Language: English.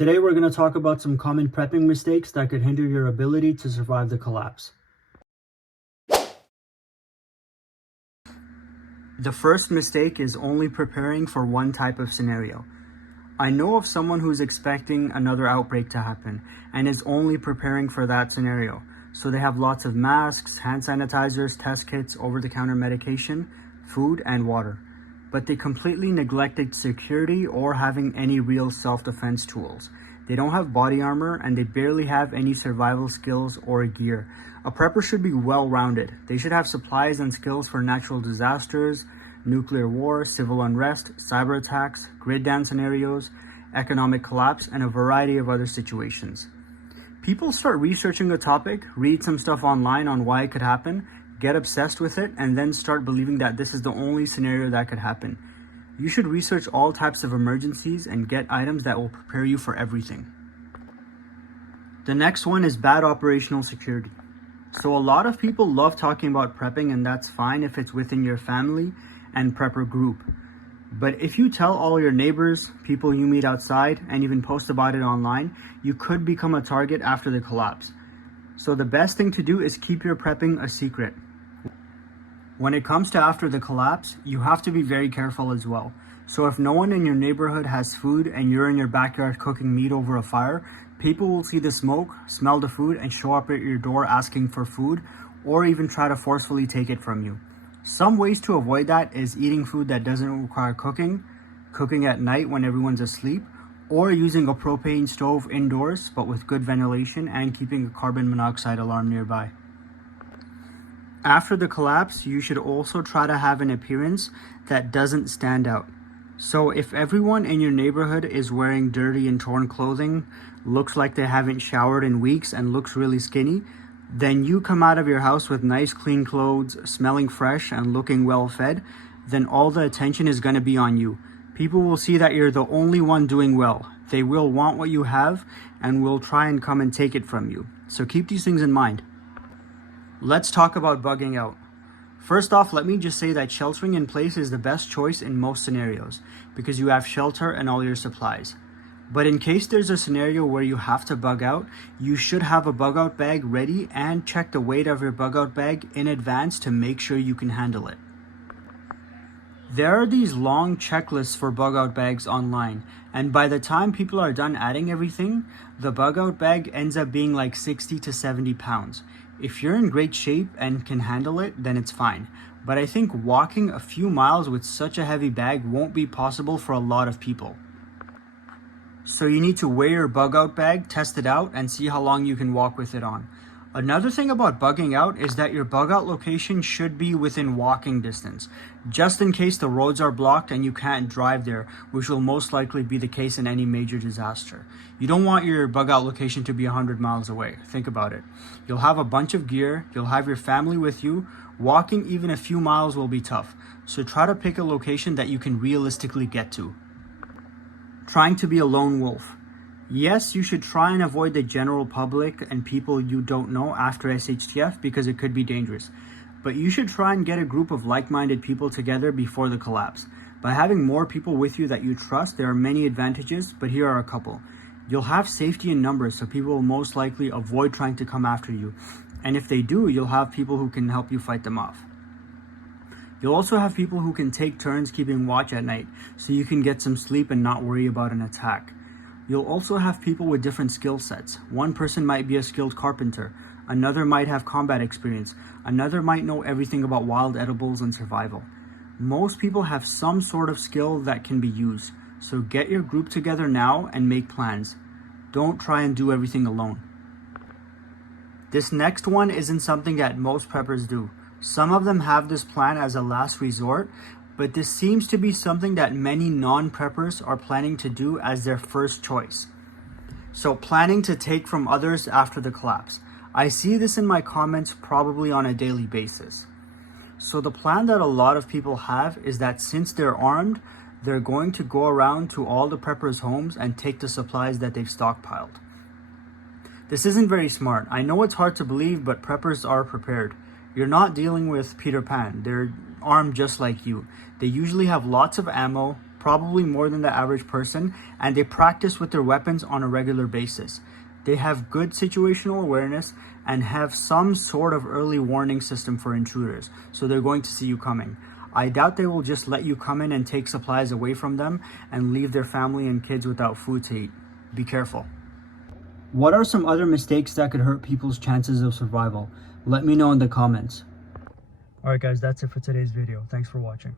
Today we're going to talk about some common prepping mistakes that could hinder your ability to survive the collapse. The first mistake is only preparing for one type of scenario. I know of someone who's expecting another outbreak to happen and is only preparing for that scenario. So they have lots of masks, hand sanitizers, test kits, over-the-counter medication, food, and water. But they completely neglected security or having any real self-defense tools. They don't have body armor and they barely have any survival skills or gear. A prepper should be well-rounded. They should have supplies and skills for natural disasters, nuclear war, civil unrest, cyber attacks, grid down scenarios, economic collapse, and a variety of other situations. People start researching a topic, read some stuff online on why it could happen, get obsessed with it, and then start believing that this is the only scenario that could happen. You should research all types of emergencies and get items that will prepare you for everything. The next one is bad operational security. So a lot of people love talking about prepping, and that's fine if it's within your family and prepper group. But if you tell all your neighbors, people you meet outside, and even post about it online, you could become a target after the collapse. So the best thing to do is keep your prepping a secret. When it comes to after the collapse, you have to be very careful as well. So if no one in your neighborhood has food and you're in your backyard cooking meat over a fire, people will see the smoke, smell the food, and show up at your door asking for food, or even try to forcefully take it from you. Some ways to avoid that is eating food that doesn't require cooking, cooking at night when everyone's asleep, or using a propane stove indoors but with good ventilation and keeping a carbon monoxide alarm nearby. After the collapse, you should also try to have an appearance that doesn't stand out. So if everyone in your neighborhood is wearing dirty and torn clothing, looks like they haven't showered in weeks, and looks really skinny, then you come out of your house with nice clean clothes, smelling fresh and looking well fed, then all the attention is going to be on you. People will see that you're the only one doing well. They will want what you have and will try and come and take it from you. So keep these things in mind. Let's talk about bugging out. First off, let me just say that sheltering in place is the best choice in most scenarios because you have shelter and all your supplies. But in case there's a scenario where you have to bug out, you should have a bug out bag ready and check the weight of your bug out bag in advance to make sure you can handle it. There are these long checklists for bug out bags online, and by the time people are done adding everything, the bug out bag ends up being like 60 to 70 pounds. If you're in great shape and can handle it, then it's fine. But I think walking a few miles with such a heavy bag won't be possible for a lot of people. So you need to weigh your bug out bag, test it out, and see how long you can walk with it on. Another thing about bugging out is that your bug out location should be within walking distance, just in case the roads are blocked and you can't drive there, which will most likely be the case in any major disaster. You don't want your bug out location to be 100 miles away. Think about it. You'll have a bunch of gear, you'll have your family with you. Walking even a few miles will be tough, so try to pick a location that you can realistically get to. Trying to be a lone wolf. Yes, you should try and avoid the general public and people you don't know after SHTF because it could be dangerous. But you should try and get a group of like-minded people together before the collapse. By having more people with you that you trust, there are many advantages, but here are a couple. You'll have safety in numbers, so people will most likely avoid trying to come after you. And if they do, you'll have people who can help you fight them off. You'll also have people who can take turns keeping watch at night, so you can get some sleep and not worry about an attack. You'll also have people with different skill sets. One person might be a skilled carpenter, another might have combat experience, another might know everything about wild edibles and survival. Most people have some sort of skill that can be used, so get your group together now and make plans. Don't try and do everything alone. This next one isn't something that most preppers do. Some of them have this plan as a last resort, but this seems to be something that many non-preppers are planning to do as their first choice. So planning to take from others after the collapse. I see this in my comments probably on a daily basis. So the plan that a lot of people have is that since they're armed, they're going to go around to all the preppers' homes and take the supplies that they've stockpiled. This isn't very smart. I know it's hard to believe, but preppers are prepared. You're not dealing with Peter Pan. They're armed just like you. They usually have lots of ammo, probably more than the average person, and they practice with their weapons on a regular basis. They have good situational awareness and have some sort of early warning system for intruders, so they're going to see you coming. I doubt they will just let you come in and take supplies away from them and leave their family and kids without food to eat. Be careful. What are some other mistakes that could hurt people's chances of survival? Let me know in the comments. Alright guys, that's it for today's video. Thanks for watching.